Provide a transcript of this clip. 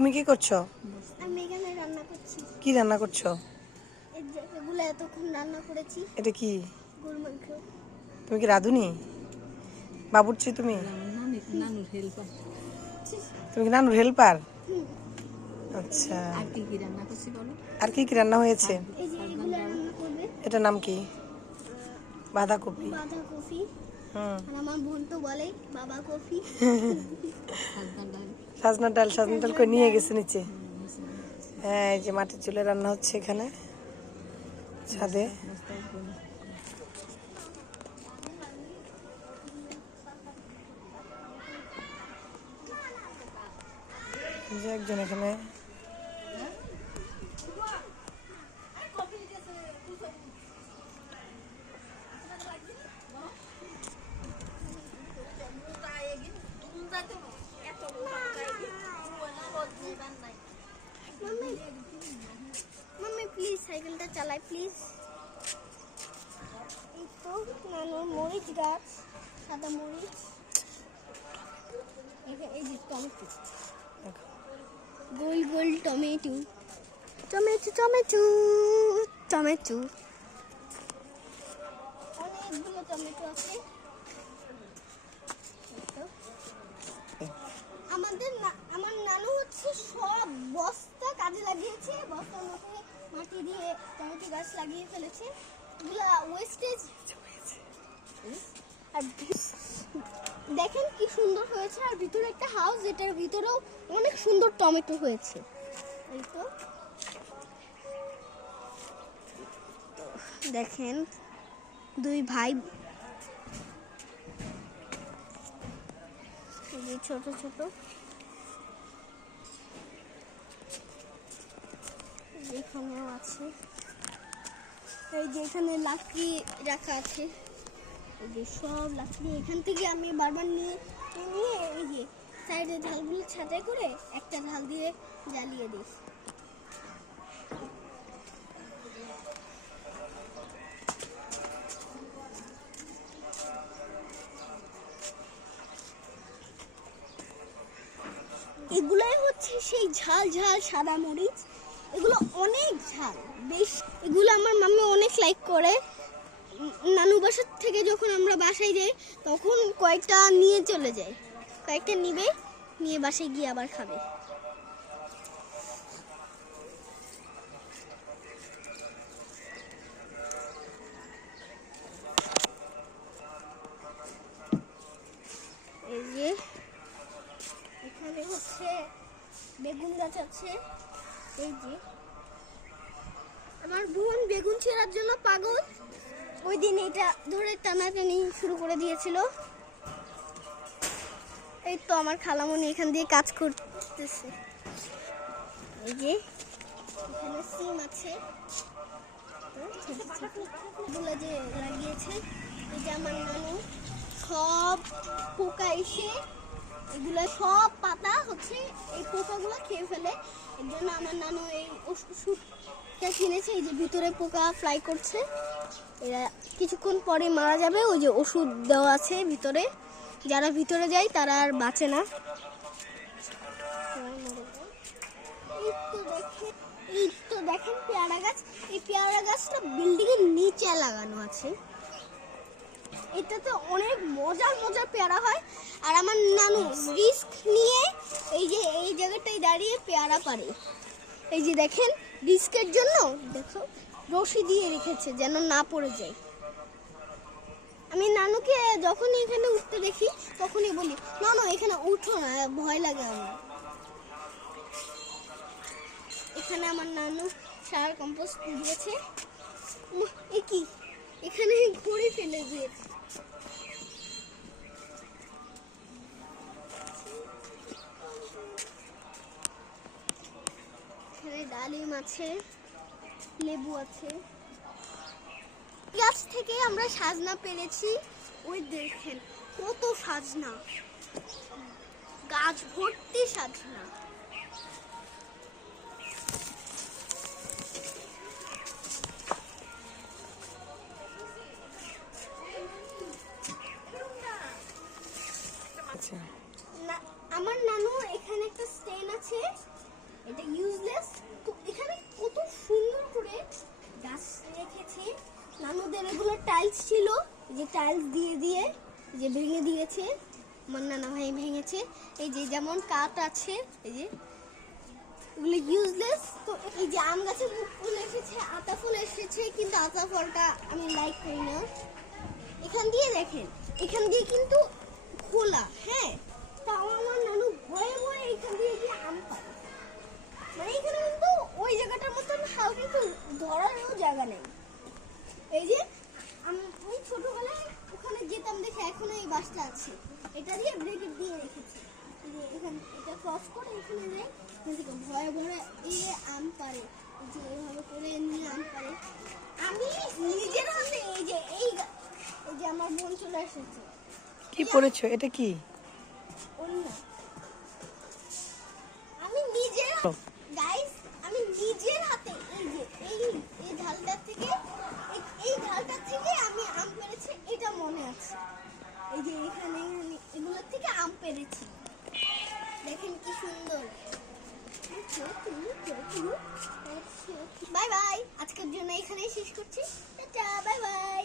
তুমি কি করছো? আমি এখানে রান্না করছি। কি রান্না করছো? এগুলো এতক্ষণ রান্না করেছি। এটা কি? গরুর মাংস। তুমি কি রাঁধুনি? বাবুর্চি তুমি? নানুর হেল্পার। তুমি কি নানুর হেল্পার? হুম। আচ্ছা। আর কি কি রান্না করছি বলো? আর কি কি রান্না হয়েছে? এই যে এগুলো রান্না করবে। এটার নাম কি? বাঁধাকপি। বাঁধাকপি। হুম। আর আমার বোন তো বলে বাবা কফি। সাজনা ডাল করে নিয়ে গেছে নিচে। হ্যাঁ, এই যে মাটির চুলে রান্না হচ্ছে এখানে ছাদে। যে একজন এখানে মাম্মি প্লিজ সাইকেলটা চালাই প্লিজ। এই তো নানুর মরিচ গাছ, সাদা মরিচ। এই যে টমেটো, গোল গোল টমেটো, টমেটো টমেটো টমেটো, অনেকগুলো টমেটো আছে। আমার নানু হচ্ছে সব বস্তা কাজে লাগিয়েছে, বস্তার মধ্যে মাটি দিয়ে টমেটো গাছ লাগিয়ে ফেলেছে। এগুলা ওয়েস্টেজ। আর দেখেন কি সুন্দর হয়েছে। আর ভিতরে একটা হাউস, যেটার ভিতরেও অনেক সুন্দর টমেটো হয়েছে। এই তো দেখেন দুই ভাই, ছোট ছোট এখানেও আছে। এই যে এখানে লাকড়ি রাখা আছে, এই যে সব লাকড়ি এখান থেকে আমি বারবার নিয়ে নিয়ে এই যে সাইডে ঢালগুলো ছাঁটাই করে একটা ঢাল দিয়ে জ্বালিয়ে দিই। এগুলাই হচ্ছে সেই ঝাল ঝাল সাদা মরিচ। এগুলো অনেক ঝাল বেশ। এগুলো আমার মাম্মি অনেক লাইক করে। নানু বাসার থেকে যখন আমরা বাসায় যাই তখন কয়েকটা নিয়ে চলে যায়, কয়েকটা নিবে, নিয়ে বাসায় গিয়ে আবার খাবে। এই যে এখানে হচ্ছে বেগুন গাছ আছে। এই যে আমার বোন বেগুন ছেঁড়ার জন্য পাগল। ওই দিন এটা ধরে টানাটানি শুরু করে দিয়েছিল। এই তো আমার খালামণি এখান দিয়ে কাজ করতেছে। এই যে এখানে সিম আছে, এগুলো যে লাগিয়েছে। এই যে আমার নানু সব পোকা এসে এগুলো সব পাতা হচ্ছে এই পোকাগুলো খেয়ে ফেলে। এর জন্য আমার নানু এই ওষুধটা কিনেছে। এই যে ভিতরে পোকা ফ্লাই করছে, এরা কিছুক্ষণ পরে মারা যাবে। ওই যে ওষুধ দেওয়া আছে ভিতরে, যারা ভিতরে যায় তারা আর বাঁচে না। এই তো দেখেন পেয়ারা গাছ। এই পেয়ারা গাছটা বিল্ডিং এর নিচে লাগানো আছে। এটাতে অনেক মজার মজার পেয়ারা হয়। আর আমার নানু রিস্ক নিয়ে এই যে এই জায়গাটায় দাঁড়িয়ে পেয়ারা পারে। এই যে দেখেন রিস্কের জন্য দেখো রশি দিয়ে রেখেছে যেন না পড়ে যায়। আমি নানুকে যখনই এখানে উঠতে দেখি তখনই বলি, নানু এখানে উঠো না, ভয় লাগে আমার। এখানে আমার নানু সার কম্পোস্ট দিয়েছে। এ কি, এখানে ঘুরে ফেলে দিয়েছে। এখানে ডালিম আছে, লেবু আছে। গাছ থেকে আমরা সাজনা পেরেছি। ওই দেখেন কত সাজনা, গাছ ভর্তি সাজনা। আমার নানু এখানে একটা স্টেন আছে, টাইলস দিয়ে দিয়ে যে ভেঙে দিয়েছে, আমার নানা ভাই ভেঙেছে। এই যে যেমন কাঠ আছে, এই যে ওগুলো ইউজলেস। তো এই যে আম গাছে মুখ ফুল এসেছে, আতা ফুল এসেছে, কিন্তু আতা ফলটা আমি লাইক করি না। এখান দিয়ে দেখেন, এখান দিয়ে কিন্তু খোলা, হ্যাঁ, তাও আমার নানু ভয়ে ভয়ে এখান দিয়ে গিয়ে আম পাড়ে। মানে এখানে কিন্তু ওই জায়গাটার মতন হালকা একটু ধরারও জায়গা নেই। এই যে আমি ছোটবেলায় ওখানে যেতাম দেখে এখনো এই বাসটা আছে, এটা দিয়ে ব্রেকেট দিয়ে রেখেছি। এই যে এখানে এটা ক্রস করে এখানে যাই, কিন্তু ভয়ে ভয়ে এই যে আম পাড়ে, এই যে এইভাবে করে নিয়ে আম পাড়ে। আমি নিজের হাতে এই যে এই যে আমার বোন চলে এসেছে। কি পড়েছো? এটা কি? অন্য আমি নিজের গাইস, আমি নিজের হাতে এই যে এই ঢালটা থেকে এই ঢালটা থেকে আমি আম পেড়েছি, এটা মনে আছে। এই যে এখানে এগুলোর থেকে আম পেড়েছি, দেখেন কি সুন্দর। বাই বাই, আজকের জন্য এখানেই শেষ করছি। Tata, bye bye.